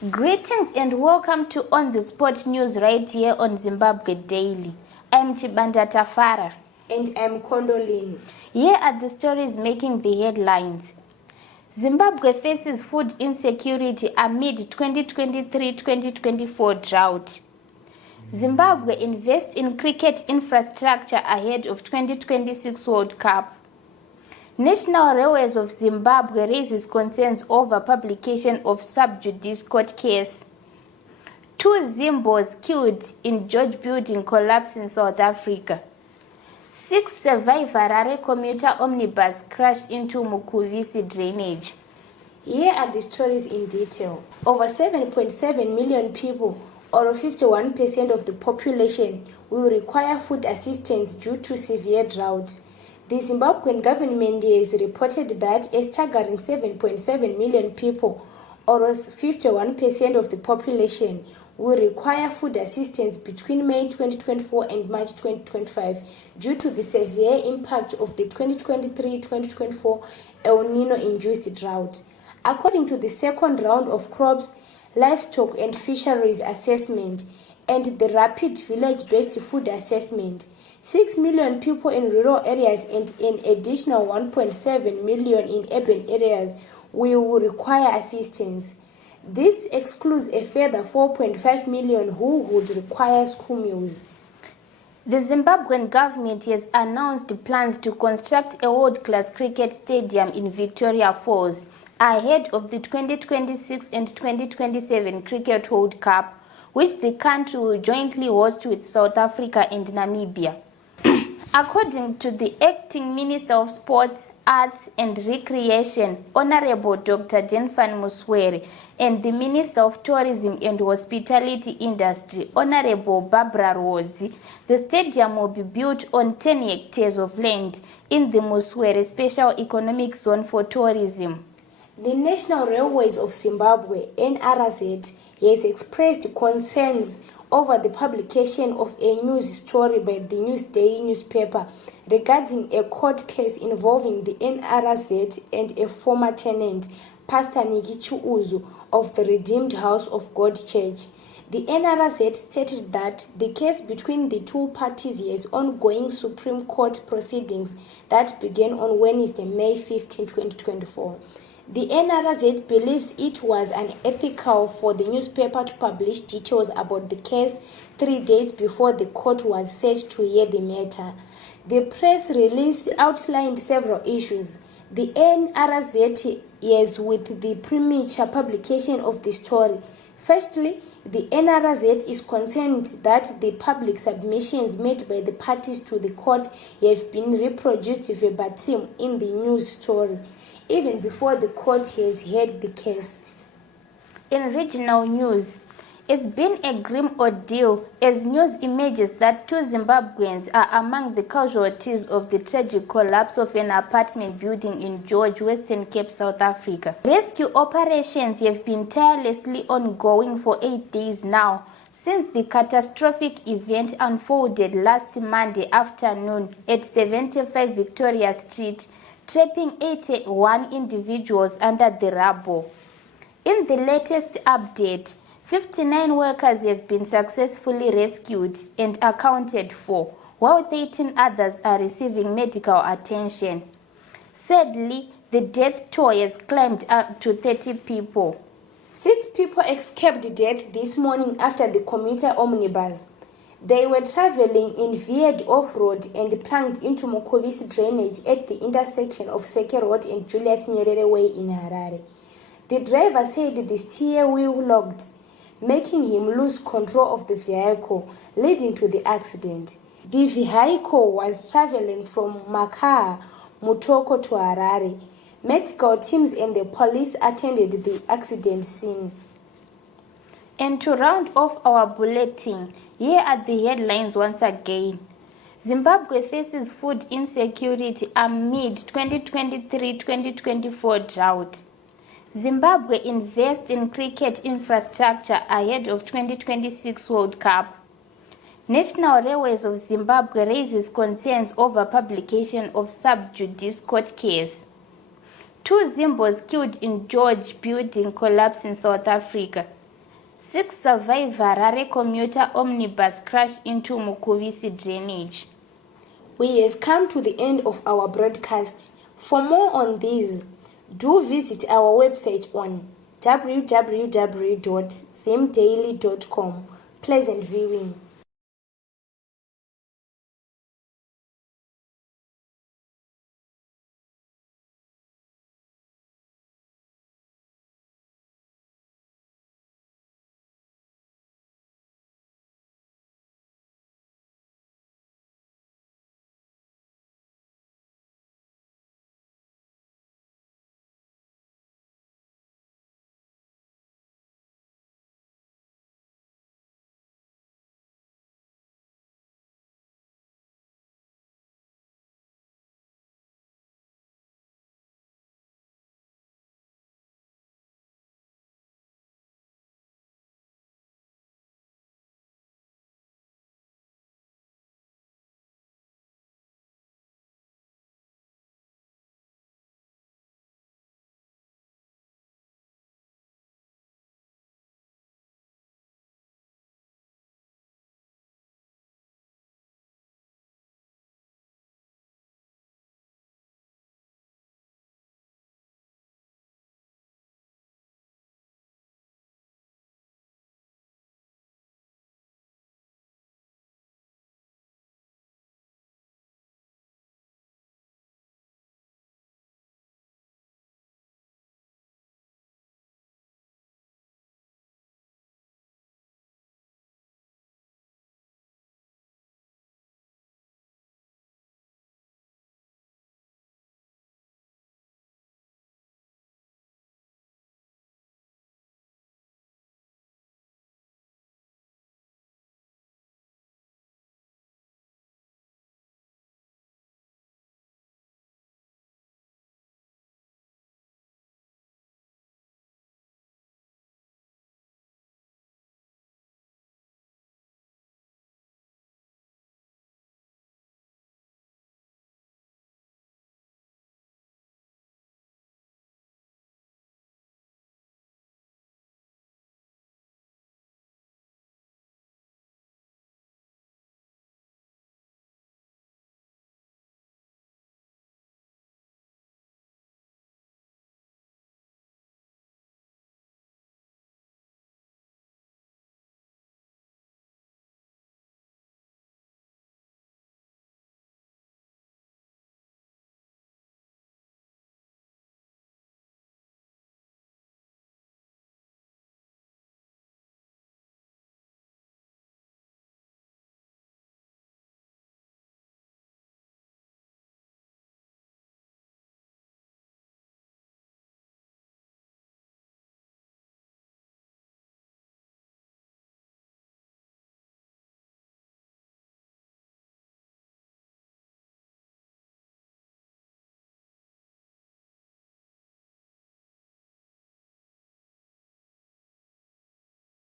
Greetings and welcome to On the Spot News right here on Zimbabwe Daily. I'm Chibanda Tafara. And I'm Kondolin. Here are the stories making the headlines. Zimbabwe faces food insecurity amid 2023-2024 drought. Zimbabwe invests in cricket infrastructure ahead of 2026 World Cup. National Railways of Zimbabwe raises concerns over publication of sub judice court case. 2 Zimbos killed in George building collapse in South Africa. 6 survive Harare commuter omnibus crash into Mukuvisi drainage. Here are the stories in detail. Over 7.7 million people, or 51% of the population, will require food assistance due to severe drought. The Zimbabwean government has reported that a staggering 7.7 million people, or 51% of the population, will require food assistance between May 2024 and March 2025 due to the severe impact of the 2023-2024 El Nino-induced drought. According to the second round of crops, livestock and fisheries assessment and the rapid village-based food assessment, 6 million people in rural areas and an additional 1.7 million in urban areas will require assistance. This excludes a further 4.5 million who would require school meals. The Zimbabwean government has announced plans to construct a world-class cricket stadium in Victoria Falls ahead of the 2026 and 2027 Cricket World Cup, which the country will jointly host with South Africa and Namibia. According to the Acting Minister of Sports, Arts and Recreation, Honorable Dr. Jenfan Muswere, and the Minister of Tourism and Hospitality Industry, Honorable Barbara Rodzi, the stadium will be built on 10 hectares of land in the Muswere Special Economic Zone for tourism. The National Railways of Zimbabwe, NRZ, has expressed concerns over the publication of a news story by the Newsday newspaper regarding a court case involving the NRZ and a former tenant, Pastor Niki Chiuzu of the Redeemed House of God Church. The NRZ stated that the case between the two parties has ongoing Supreme Court proceedings that began on Wednesday, May 15, 2024. The NRZ believes it was unethical for the newspaper to publish details about the case 3 days before the court was set to hear the matter. The press release outlined several issues. The NRZ is with the premature publication of the story. Firstly, the NRZ is concerned that the public submissions made by the parties to the court have been reproduced verbatim in the news story, even before the court has heard the case. In regional news, it's been a grim ordeal as news emerges that 2 Zimbabweans are among the casualties of the tragic collapse of an apartment building in George, Western Cape, South Africa. Rescue operations have been tirelessly ongoing for 8 days now since the catastrophic event unfolded last Monday afternoon at 75 Victoria Street, trapping 81 individuals under the rubble. In the latest update, 59 workers have been successfully rescued and accounted for, while 13 others are receiving medical attention. Sadly, the death toll has climbed up to 30 people. 6 people escaped death this morning after the commuter omnibus. They were traveling in veered off-road and plunged into Mukuvisi drainage at the intersection of Seke Road and Julius Nyerere Way in Harare. The driver said the steering wheel locked, making him lose control of the vehicle, leading to the accident. The vehicle was traveling from Makhaha, Mutoko to Harare. Medical teams and the police attended the accident scene. And to round off our bulletin, here are the headlines once again. Zimbabwe faces food insecurity amid 2023-2024 drought. Zimbabwe invests in cricket infrastructure ahead of 2026 World Cup. National Railways of Zimbabwe raises concerns over publication of sub judice court case. 2 Zimbos killed in George building collapse in South Africa. 6 survive Harare commuter omnibus crash into Mukuvisi drainage. We have come to the end of our broadcast. For more on these, do visit our website on www.zimdaily.com. Pleasant viewing.